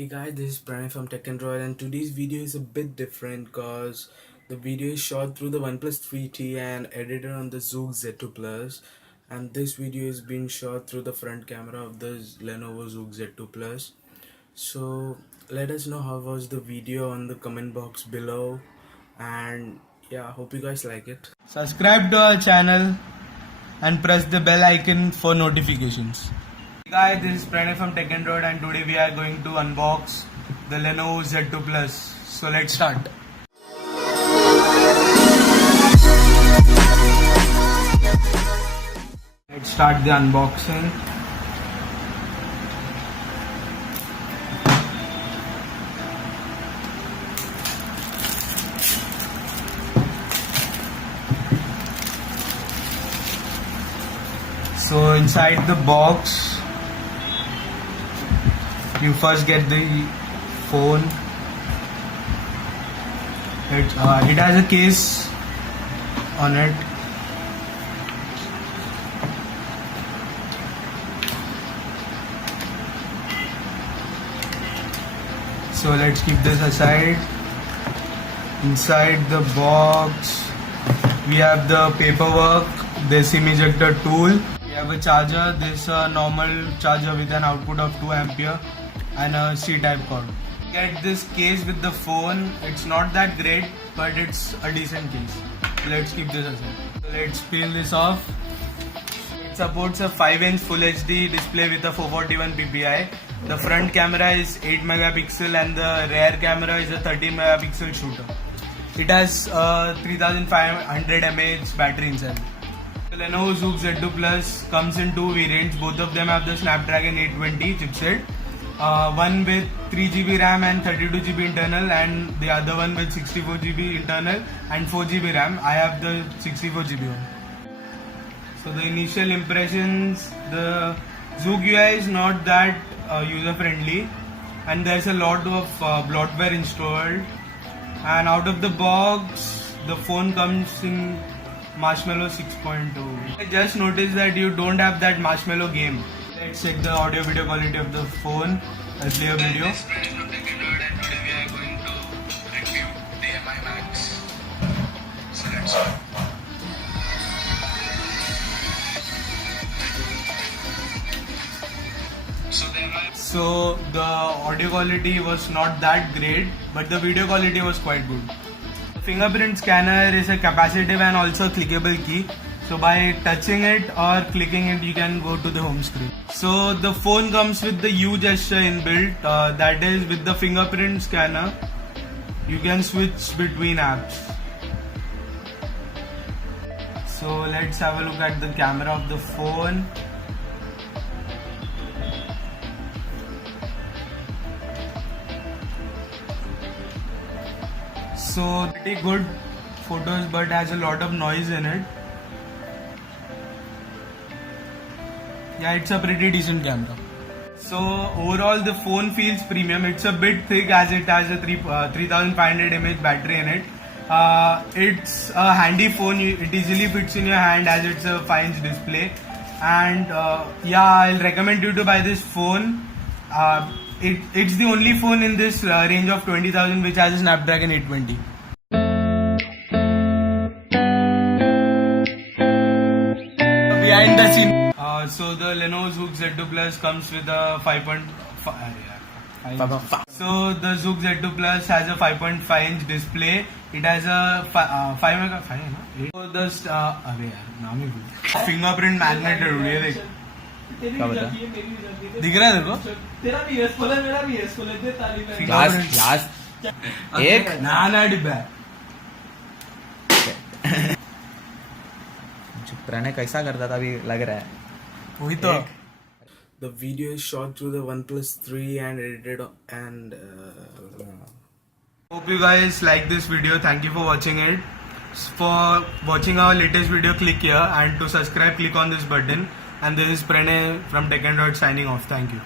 Hey guys, this is Pranay from Tech-N-Droid, and today's video is a bit different because the video is shot through the OnePlus 3T and edited on the ZUK Z2 Plus, and this video is being shot through the front camera of the Lenovo ZUK Z2 Plus. So let us know how was the video on the comment box below, and yeah, hope you guys like it. Subscribe to our channel and press the bell icon for notifications. Hey guys, this is Pranay from Tech-N-Droid, and today we are going to unbox the Lenovo Z2 Plus. So let's start. Let's start the unboxing. So inside the box, you first get the phone. It has a case on it. So let's keep this aside. Inside the box, we have the paperwork, the SIM ejector tool. We have a charger. This normal charger with an output of 2 ampere and a C-type cord. Get this case with the phone. It's not that great, but it's a decent case. Let's keep this aside. So let's peel this off. It supports a 5-inch Full HD display with a 441 ppi. The front camera is 8 megapixel and the rear camera is a 13 megapixel shooter. It has a 3500 mAh battery inside. The Lenovo ZUK Z2 Plus comes in 2 variants. Both of them have the Snapdragon 820 chipset. One with 3GB RAM and 32GB internal, and the other one with 64GB internal and 4GB RAM. I have the 64GB one. So the initial impressions, the ZUK UI is not that user friendly, and there's a lot of bloatware installed. And out of the box, the phone comes in Marshmallow 6.2. I just noticed that you don't have that Marshmallow game. Let's check the audio video quality of the phone. I'll play a video. This is Pranay from Tech-N-Droid, and today we are going to review the MI Max. So let's start. So the audio quality was not that great, but the video quality was quite good. Fingerprint Scanner is a capacitive and also clickable key. So by touching it or clicking it, you can go to the home screen. So the phone comes with the U gesture inbuilt. That is, with the fingerprint scanner, you can switch between apps. So let's have a look at the camera of the phone. So pretty good photos, but has a lot of noise in it. Yeah, it's a pretty decent camera. So overall the phone feels premium. It's a bit thick as it has a 3500 mAh battery in it. It's a handy phone. It easily fits in your hand as it's a 5-inch display. And yeah, I'll recommend you to buy this phone. It's the only phone in this range of 20,000 which has a Snapdragon 820. Behind the scene. So the Lenovo ZUK Z2 Plus comes with a 5.5. So the ZUK Z2 Plus has a 5.5-inch display. It has a 5 megapixel. So the fingerprint magnet है. क्या बता? दिख रहा है देखो? तेरा भी yes खोला, मेरा भी यस खोला, दे ताली पे. लास्ट एक ना डिब्बा. प्रणय कैसा करता था अभी लग रहा है वही तो. The video is shot through the OnePlus 3 and edited and Hope you guys like this video. Thank you for watching it. For watching our latest video, click here, and to subscribe, click on this button. And this is Pranay from Tech-N-Droid signing off. Thank you.